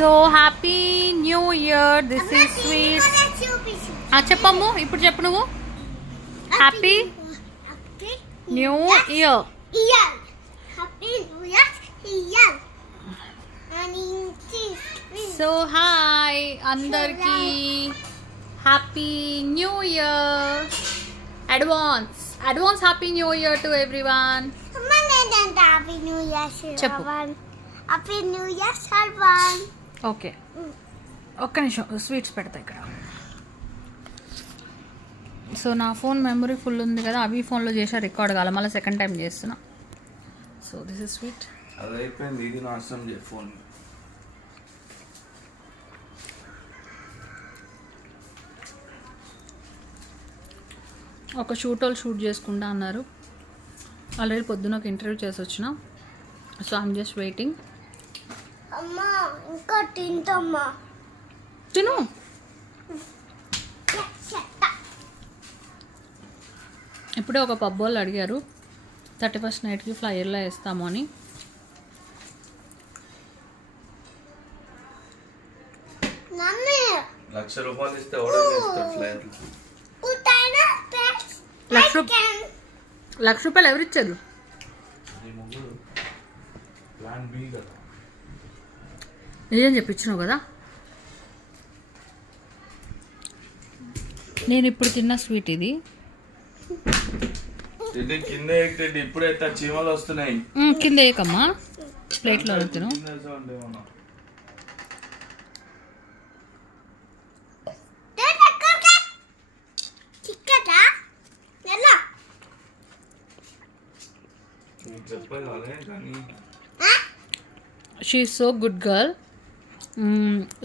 So happy new year. This is sweet. చెప్పమ్ము, ఇప్పుడు చెప్పు నువ్వు. Happy new year. So hi అందరికి, happy new year. Advance happy new year to everyone. చెప్పు. Happy new year సర్వన్. Okay, ఒక్క నిమిషం స్వీట్స్ పెడతా ఇక్కడ. సో నా ఫోన్ మెమరీ ఫుల్ ఉంది కదా, అవి ఫోన్లో చేసా రికార్డ్ కావాలి, మళ్ళీ సెకండ్ టైం చేస్తున్నా. So this is sweet. అది అయిపోయింది, ఇది నాశనం చేయ ఫోన్. ఒక షూట్ చేసుకుంటా అన్నారు. ఆల్రెడీ పొద్దున ఒక ఇంటర్వ్యూ చేసి వచ్చిన. So I'm just waiting. అమ్మా ఇంకా తింటమ్మా. తిను. ఇప్పుడే ఒక పబ్ వాళ్ళు అడిగారు 31st నైట్కి ఫ్లైయర్లో వేస్తాము అని. ₹1,00,000 ఇస్తే ఆర్డర్ చేస్తాడు ఫ్లైయర్. ₹1,00,000 ఎవరిచ్చారు? ప్లాన్ బి కదా. నిజం చెప్పించినావు కదా. నేను ఇప్పుడు తిన్న స్వీట్ ఇది. కింద ఇప్పుడే చీమలు వస్తున్నాయి. కింద ఏకమ్మా, ప్లేట్లో తిను. She is so good girl.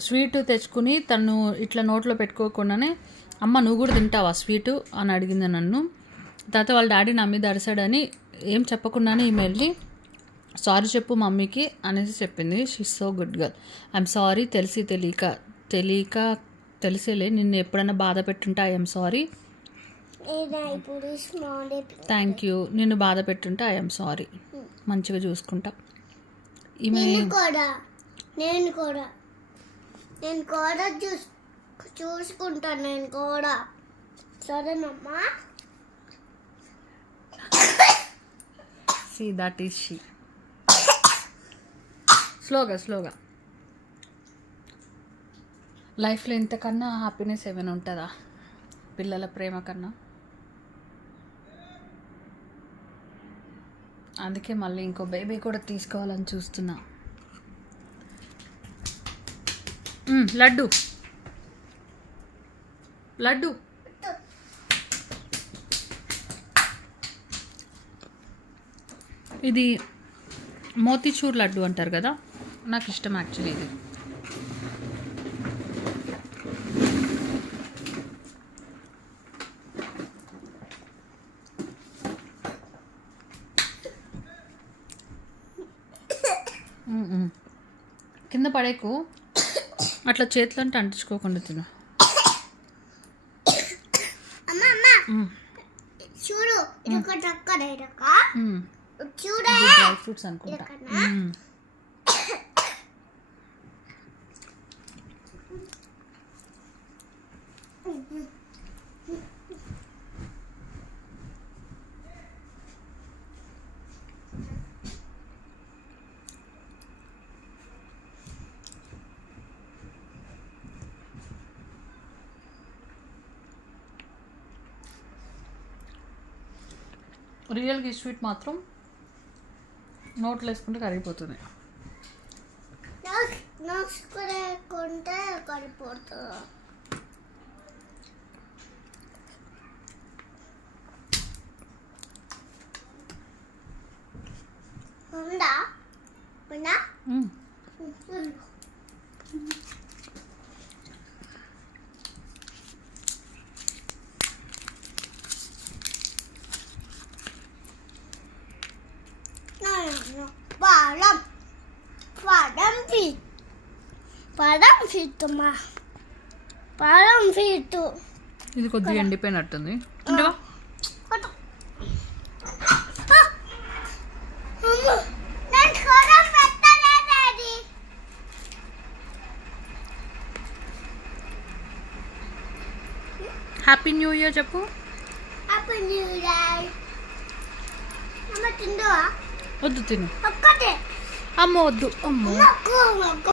Sweet తెచ్చుకుని తను ఇట్లా నోట్లో పెట్టుకోకుండానే, అమ్మ నువ్వు కూడా తింటావా స్వీటు అని అడిగింది నన్ను. తర్వాత వాళ్ళ డాడీ నా మీద అరిసాడని ఏం చెప్పకుండానే ఈమె వెళ్ళి సారీ చెప్పు మమ్మీకి అనేసి చెప్పింది. She is so good girl. I'm sorry, తెలిసేలే నిన్ను ఎప్పుడైనా బాధ పెట్టుంటే ఐఎమ్ సారీ. Thank you. నిన్ను బాధ పెట్టుంటే ఐఎమ్ సారీ. మంచిగా చూసుకుంటా. ఈమె నేను కూడా చూసుకుంటాను. నేను కూడా సరేనమ్మా. See, that is she. స్లోగా లైఫ్లో ఇంతకన్నా హ్యాపీనెస్ ఏమైనా ఉంటుందా పిల్లల ప్రేమ కన్నా? అందుకే మళ్ళీ ఇంకో బేబీ కూడా తీసుకోవాలని చూస్తున్నా. లడ్డు ఇది మోతీచూర్ లడ్డు అంటారు కదా, నాకు ఇష్టం యాక్చువల్లీ ఇది. కింద పడేకు, అట్లా చేతులు అంటే అంటించుకోకుండా తిను. చూడు డ్రై ఫ్రూట్స్ అనుకుంటా. రియల్గా ఈ స్వీట్ మాత్రం నోట్లో వేసుకుంటే కరిగిపోతుంది. పడం ఫీట్. ఇది కొద్దిగా ఎండిపోయినట్టుంది. హ్యాపీ న్యూ ఇయర్ చెప్పు. Happy new year. అమ్మ తిందువా? వద్దు తిను. ఒక్కటే అమ్మ వద్దు. అమ్మ నాకు